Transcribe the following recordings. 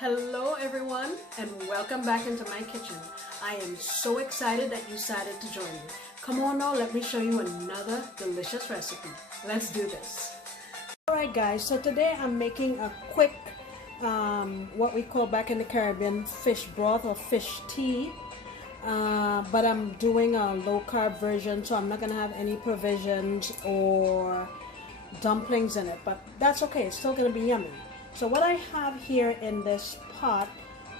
Hello everyone and welcome back into my kitchen. I am so excited that you decided to join me. Come on now, let me show you another delicious recipe. Let's do this. Alright guys, so today I'm making a quick what we call back in the Caribbean fish broth or fish tea. But I'm doing a low carb version, so I'm not going to have any provisions or dumplings in it, but that's okay, it's still going to be yummy. So what I have here in this pot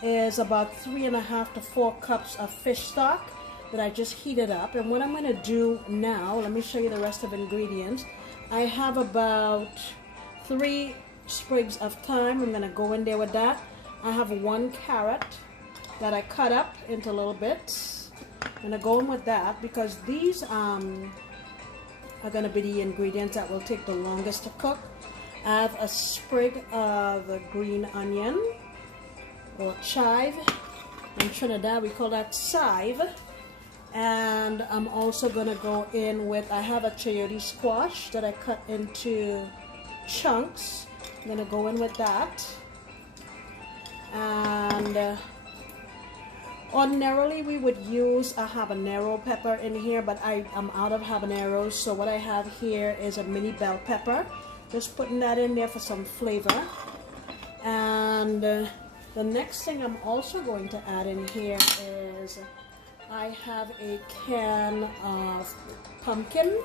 is about 3.5 to 4 cups of fish stock that I just heated up. And what I'm going to do now, let me show you the rest of the ingredients. I have about 3 sprigs of thyme. I'm going to go in there with that. I have 1 carrot that I cut up into little bits. I'm going to go in with that because these are going to be the ingredients that will take the longest to cook. I have a sprig of green onion or chive. In Trinidad we call that chive. And I'm also going to go in with, I have a chayote squash that I cut into chunks. I'm going to go in with that. And ordinarily we would use a habanero pepper in here, but I'm out of habaneros, so what I have here is a mini bell pepper. Just putting that in there for some flavor. And the next thing I'm also going to add in here is I have a can of pumpkin.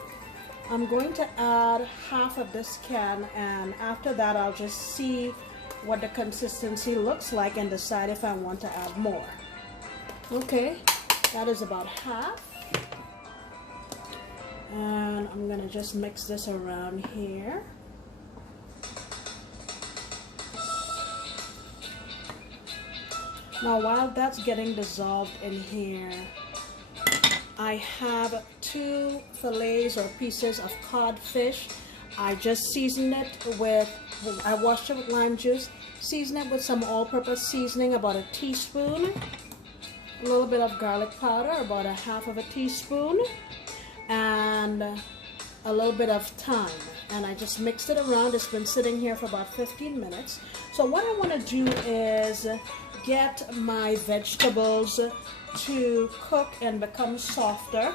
I'm going to add half of this can, and after that I'll just see what the consistency looks like and decide if I want to add more. Okay, that is about half. And I'm going to just mix this around here. Now while that's getting dissolved in here, I have 2 fillets or pieces of codfish. I just seasoned it with, I washed it with lime juice, seasoned it with some all-purpose seasoning, about a teaspoon, a little bit of garlic powder, about 1/2 of a teaspoon, and a little bit of thyme. And I just mixed it around. It's been sitting here for about 15 minutes. So what I want to do is get my vegetables to cook and become softer,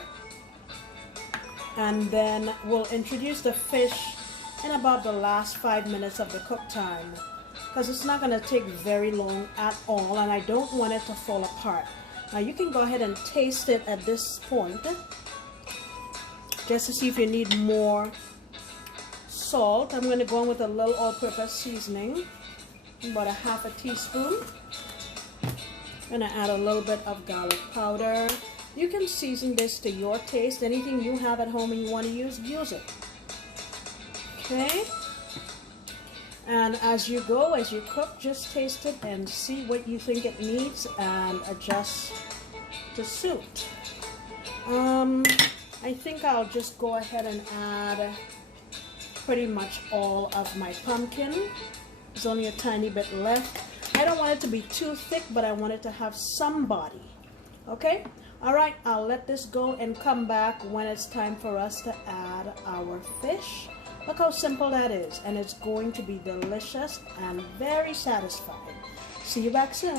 and then we'll introduce the fish in about the last 5 minutes of the cook time, because it's not going to take very long at all, and I don't want it to fall apart. Now you can go ahead and taste it at this point just to see if you need more salt. I'm going to go in with a little all-purpose seasoning, about 1/2 teaspoon. I'm going to add a little bit of garlic powder. You can season this to your taste. Anything you have at home and you want to use it. Okay? And as you go, as you cook, just taste it and see what you think it needs and adjust to suit. I think I'll just go ahead and add pretty much all of my pumpkin. There's only a tiny bit left. I don't want it to be too thick, but I want it to have some body. Okay? Alright, I'll let this go and come back when it's time for us to add our fish. Look how simple that is, and it's going to be delicious and very satisfying. See you back soon.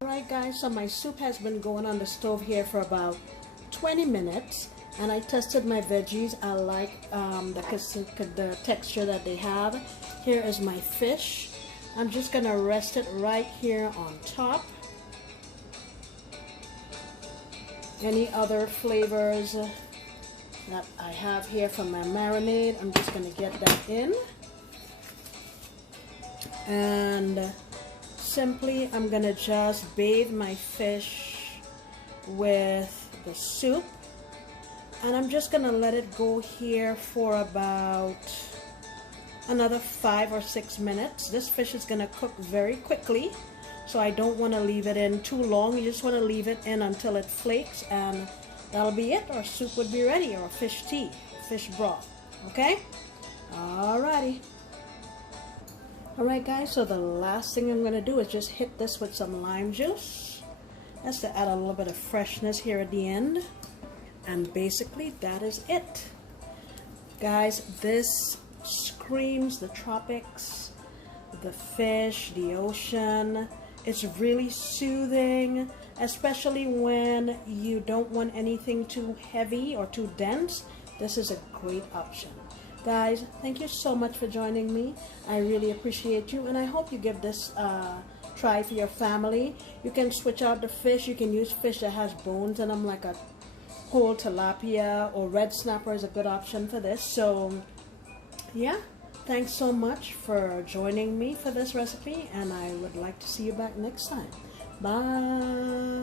Alright guys, so my soup has been going on the stove here for about 20 minutes, and I tested my veggies. I like the texture that they have. Here is my fish. I'm just going to rest it right here on top. Any other flavors that I have here from my marinade, I'm just going to get that in. And simply, I'm going to just bathe my fish with the soup, and I'm just going to let it go here for about another 5 or 6 minutes. This fish is going to cook very quickly, so I don't want to leave it in too long. You just want to leave it in until it flakes, and that'll be it. Our soup would be ready, or fish tea, fish broth. Okay? Alrighty. Alright guys, so the last thing I'm going to do is just hit this with some lime juice. That's to add a little bit of freshness here at the end. And basically that is it. Guys, this screams the tropics, the fish, the ocean. It's really soothing, especially when you don't want anything too heavy or too dense. This is a great option. Guys, thank you so much for joining me. I really appreciate you, and I hope you give this try for your family. You can switch out the fish. You can use fish that has bones in them, like a whole tilapia or red snapper is a good option for this. So yeah, thanks so much for joining me for this recipe, and I would like to see you back next time. Bye.